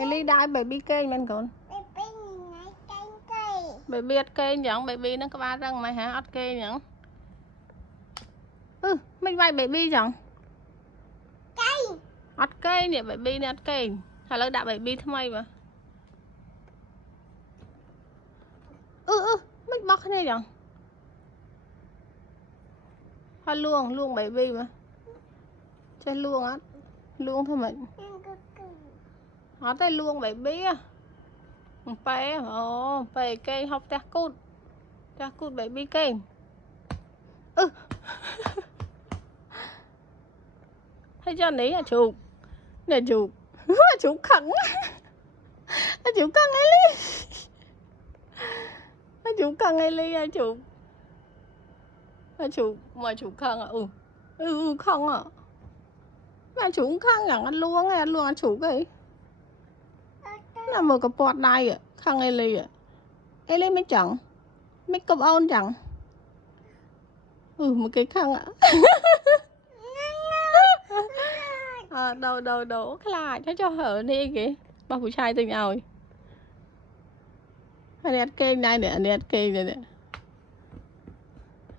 Ellie đai baby kê men con. Baby ắt kê nhẫn, baby nó có ba răng mày hả? Ắt kê nhẫn. Mình vai baby chẳng? Kê. Ắt kê nè baby nè ắt kê. Hay là đã baby thăm mày mà. Mình bóc cái này chẳng? Hay luông baby mà. Chơi luông á. Luông thôi mình. Nó tay luông baby á. Pe pe cây học ta cút baby cây thấy cho ní là chụp nè chụp chụp khẳng chụp căng ấy ly chụp căng ấy ly chụp mà chụp khăng không à mà chụp khăng chẳng ăn luôn ăn chụp cái là một cái bọt này à khăng ấy ly mới chẳng mấy cặp ôn chẳng một cái khăn ạ đầu cái lại cho hở đi kìa ba phụ trai tình rồi anh nét kênh này nè nét kênh này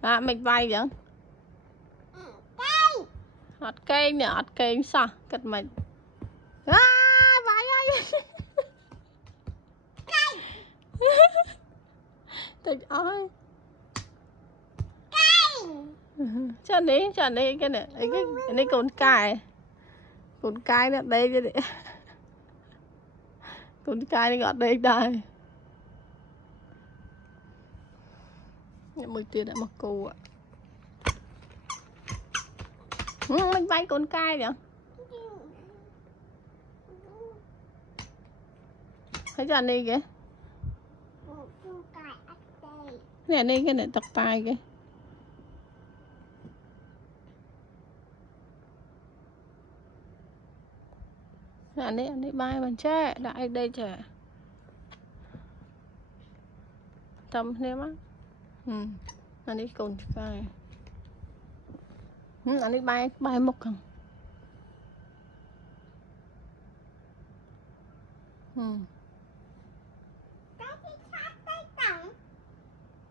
nè mình vay vậy hot kênh nè hot kênh sao cật mình vay ai tình ơi cho ní cái này cái này con cài nè đây chứ đấy con cài này gọt đây đây mười tiền đã mặc cô ạ mình vay con cài nhỉ thấy cho đi kìa nè đi cái này tập tay kìa anh ấy bay mình che đại đây trẻ tầm nếm á anh ấy còn cái anh ấy bay một cần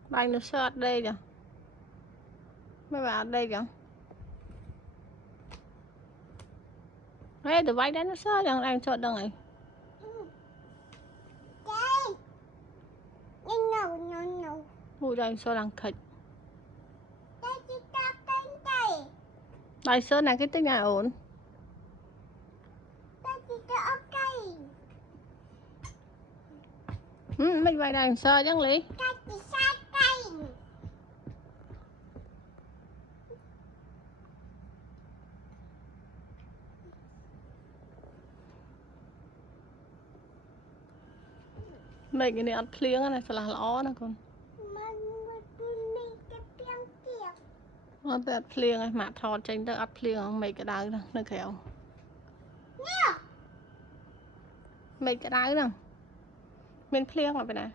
bay nó sợt đây kìa mấy bạn đây kìa hey, tụi bay đấy nó sao đang chọn đâu này? Ui đây sao đang khịch? Đây sơn này cái tính này ổn. Mình bay đây sao chẳng lý? Mấy cái này ăn phliếng này phải là ló nè con. Nó tới ăn phliếng này mà thọt trên tới ăn phliếng mấy cái đá nè nó khéo. Mấy cái đá nè. Mình phliếng là bên này.